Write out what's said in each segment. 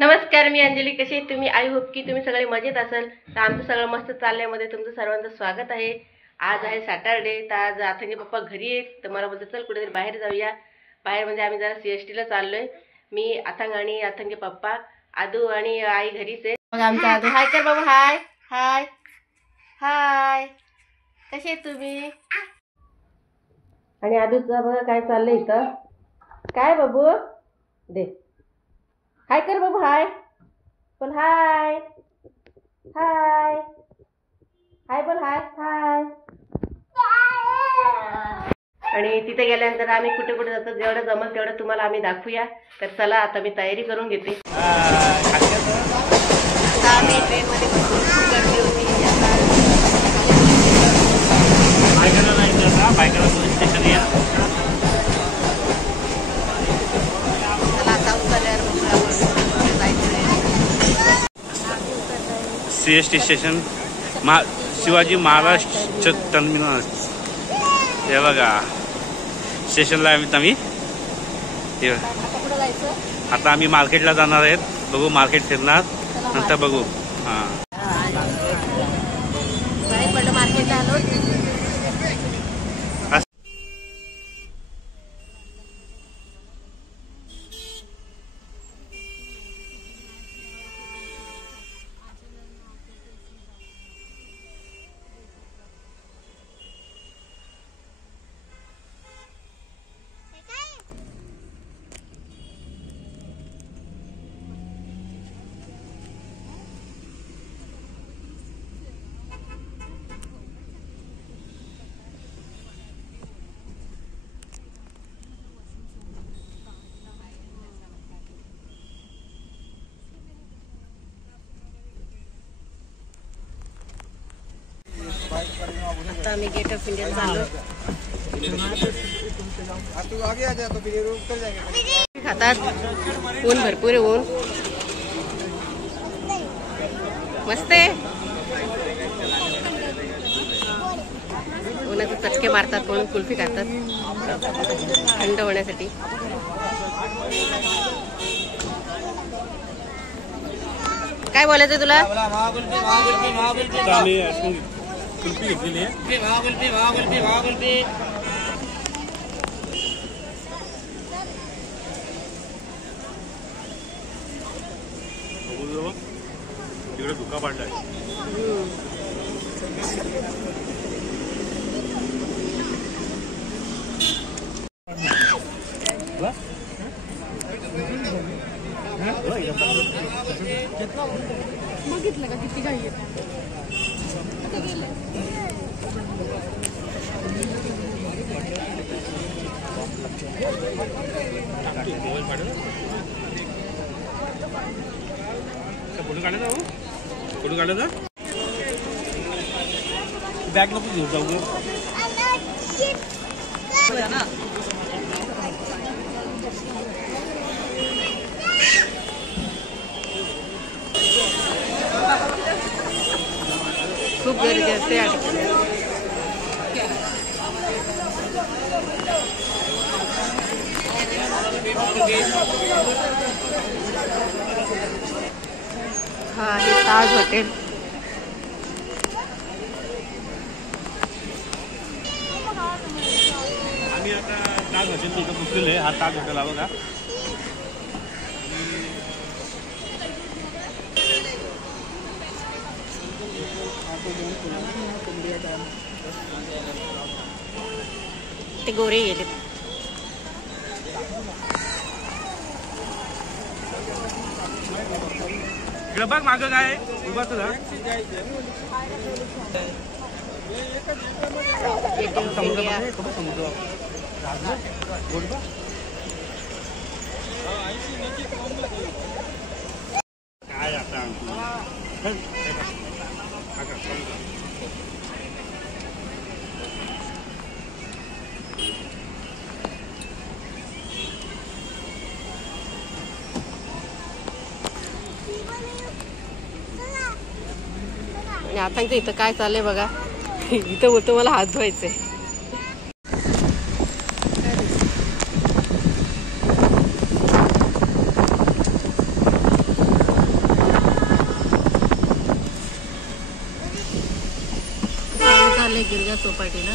नमस्कार, मी अंजली. कशी आहे तुम्ही? आय होप की तुम्ही सगळे मजेत असाल. तर आमचं सगळं मस्त चालण्यामध्ये तुमचं सर्वांचं स्वागत आहे. आज आहे सॅटरडे. तर आज आथंगे पप्पा घरी आहेत. तर मला बोलतो चल कुठेतरी बाहेर जाऊया. बाहेर म्हणजे आम्ही जरा CSTला चाललोय. मी आथंग आणि आथंगे पप्पा, आदू आणि आई घरीच आहे. मग आमचा आदू हाय कर बाबू. हाय हाय हाय. कसे आहे तुम्ही? आणि आदूचं बघा काय चाललंय इथं. काय बाबू दे. हाय कर बाबू. हाय बोल. हाय हाय हाय बोल. हाय हाय. आणि तिथे गेल्यानंतर आम्ही कुठे कुठे जातो, जेवढं जमल तेवढं तुम्हाला आम्ही दाखवूया. तर चला आता मी तयारी करून घेते. आता आम्ही ट्रेनमध्ये खूप गर्दी होती. CST station Shivaji Maharaj terminal. हे बघा स्टेशनला आम्ही आता आम्ही मार्केटला जाणार आहेत. बघू मार्केट फिरणार नंतर बघू. हां मार्केटला आलो. आता आम्ही गेट ऑफ इंडिया चाललो. खातात. ऊन भरपूर आहे. ऊन मस्त आहे. उन्हाचे चटके मारतात म्हणून कुल्फी खातात थंड होण्यासाठी. काय बोलायचं तुला? कुल्फी घेतलेली आहे. तिकडे धुका पाडलाय. बघितलं का किती काही येत. फोटो काढायचा हो. फोटो काढायचा. बॅग नको घेऊ जाऊ ना. खूप गर्दी असते. हा हे ताज हॉटेल. आम्ही आता ताज हॉटेल तिथं बसलेलो आहे. हा ताज हॉटेल आहे बघा. ते गोरे गेले. इकडे बघ मागं काय उभा तुझा. काय आता आणि आता इथं काय चाललंय बघा. इथं होतं मला हात धुवायचे. गिरगाव चौपाटी ना.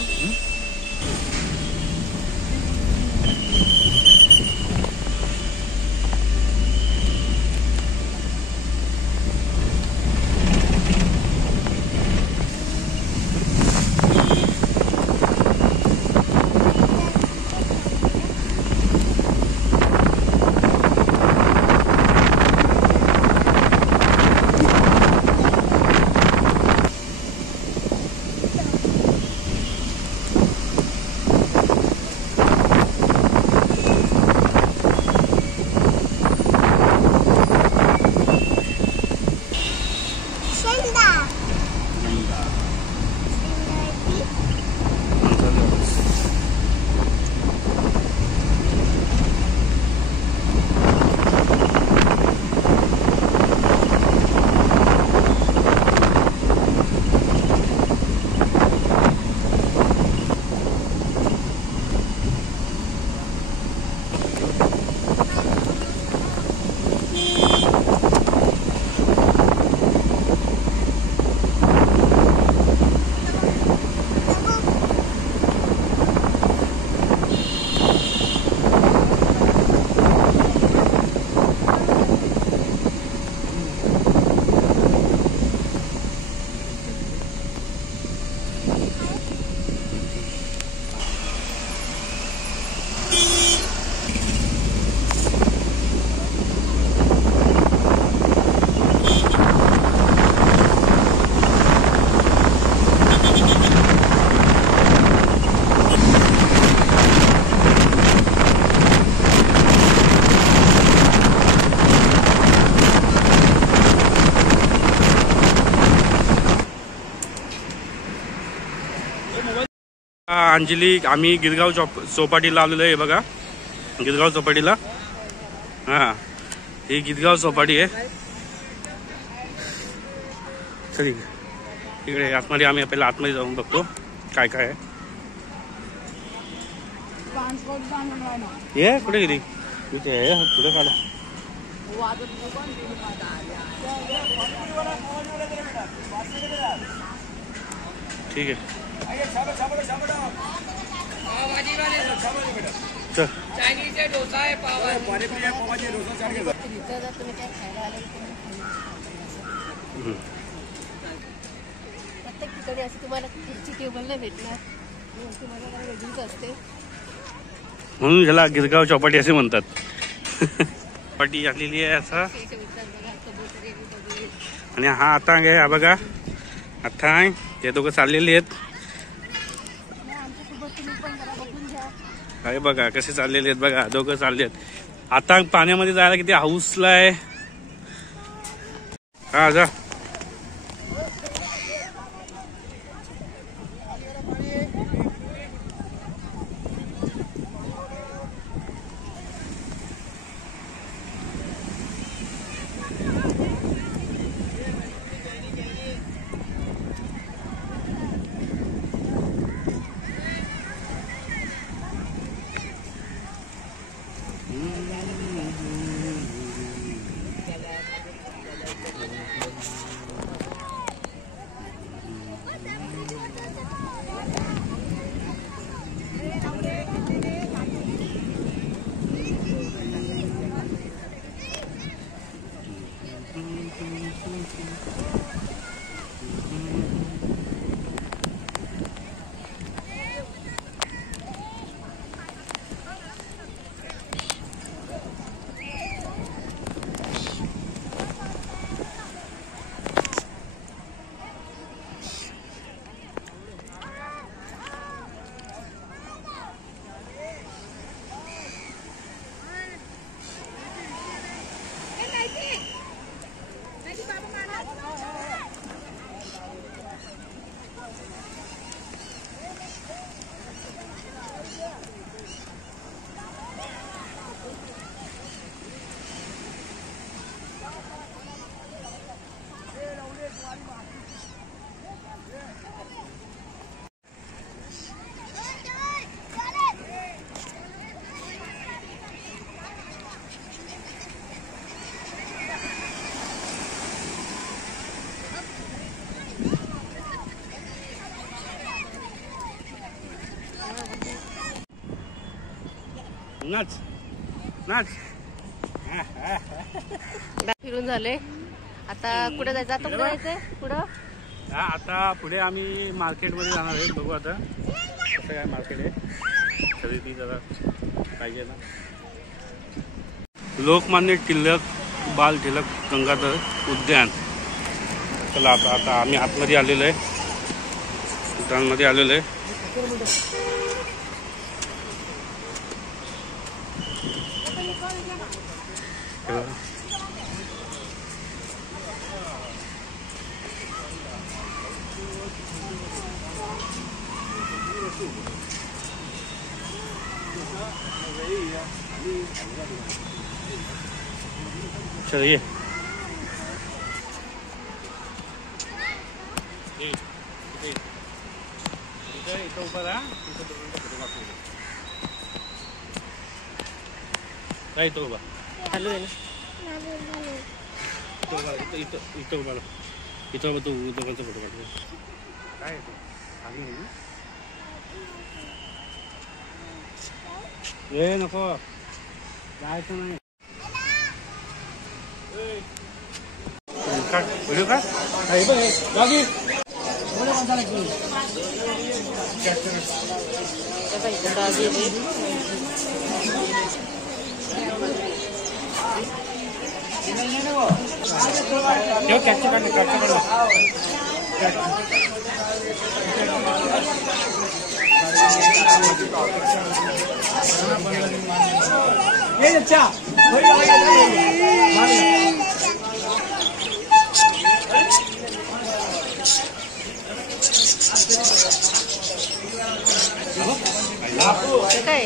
अंजली आम्ही गिरगाव चौपाटीला आलेलो आहे बघा. गिरगाव चौपाटीला. हा ही गिरगाव चौपाटी आहे. चल इकडे आतमध्ये आम्ही पहिला आतमध्ये जाऊन बघतो काय काय आहे. ये कुठे गेली इथे कुठे काढ. ठीक आहे चल. प्रत्येक ठिकाणी असं तुम्हाला खुर्ची टेबल नाही भेटणार. वेगळीच असते म्हणून ह्याला गिरगाव चौपाटी असे म्हणतात. चौपाटी आलेली आहे असा. आणि हा आता आहे हा बघा. आता ते दोघं चाललेले आहेत. हे बघा कसे चाललेले आहेत बघा. दोघं चालले आहेत. आता पाण्यामध्ये जायला किती हाऊसला आहे. हा जा. नाच नाच. फिरून झाले. आता कुठं जायचं? आता कुठं जायचंय? पुढं आता पुढे आम्ही मार्केटमध्ये जाणार आहे. बघू आता कसं काय मार्केट आहे. खरेदी जरा पाहिजे ना. लोकमान्य टिळक बाल टिळक गंगाधर उद्यान. चला आता आम्ही आतमध्ये आलेलो आहे. उद्यानमध्ये आलेलो आहे. चल ये इथं उभा राहा. इथं उभा चालू आहे ना. इथं उभा इथं उभा तू दोघांचा फोटो काढतो. काय ए नको जायचं नाही. व्हिडिओ का कॅप्चर काढलं काय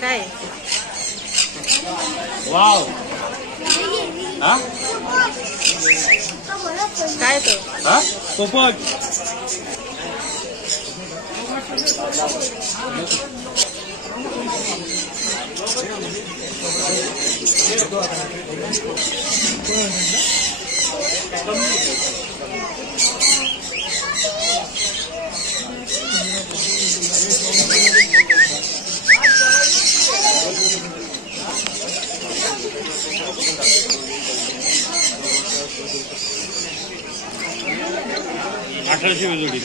काय वाव काय तो पोपट. $1800 जोडी.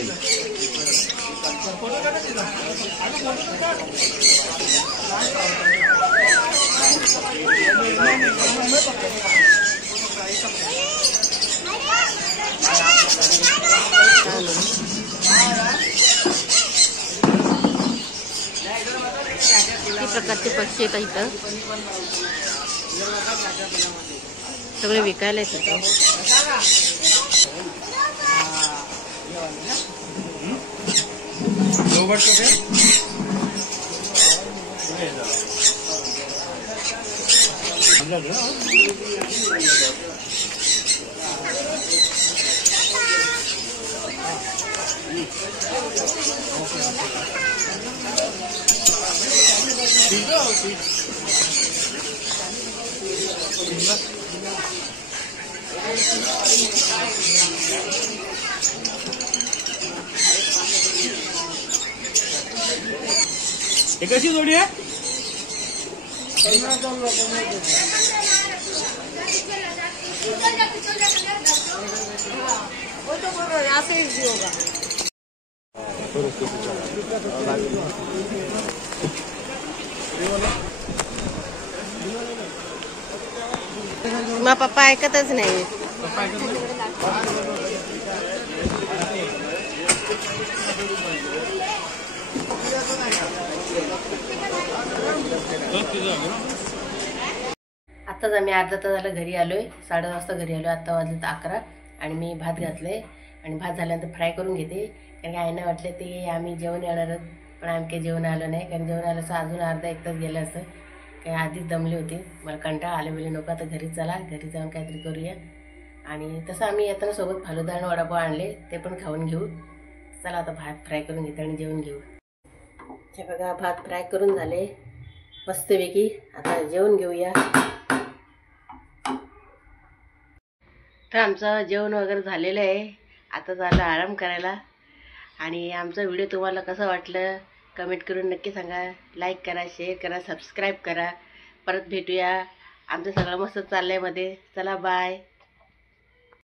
किती प्रकारचे पक्षी आहेत इथं. सगळे विकायला येतात. हे कशी जोडी आहे? मग पप्पा ऐकतच नाही. आत्ताच आम्ही अर्धा तास झालं घरी आलोय. 10:30 वाजता घरी आलोय. आत्ता वाजलेत 11 आणि मी भात घातलंय आणि भात झाल्यानंतर फ्राय करून घेते. कारण काय आईनं वाटलं ते आम्ही जेवण येणार पण आम्ही काही जेवण आलो नाही. कारण जेवण आलं असं अजून अर्धा एक तास गेलं असतं. काय आधीच दमले होते, मला कंटाळा आले, बोलले नको आता घरी चला, घरी जाऊन काहीतरी करूया. आणि तसं आम्ही येताना सोबत फालुदा आणि वडापाव आणले, ते पण खाऊन घेऊ. चला आता भात फ्राय करून घेते आणि जेवण घेऊ. हे बघा भात फ्राय करून झाले मस्तपैकी, आता जेवण घेऊया. तर आमचं जेवण वगैरे झालेलं आहे, आता झालं आराम करायला. आणि आमचा व्हिडिओ तुम्हाला कसं वाटलं कमेंट करून नक्की सांगा. लाईक करा, शेअर करा, सबस्क्राईब करा. परत भेटूया. आमचं सगळं मस्त चाललंय मध्ये. चला बाय.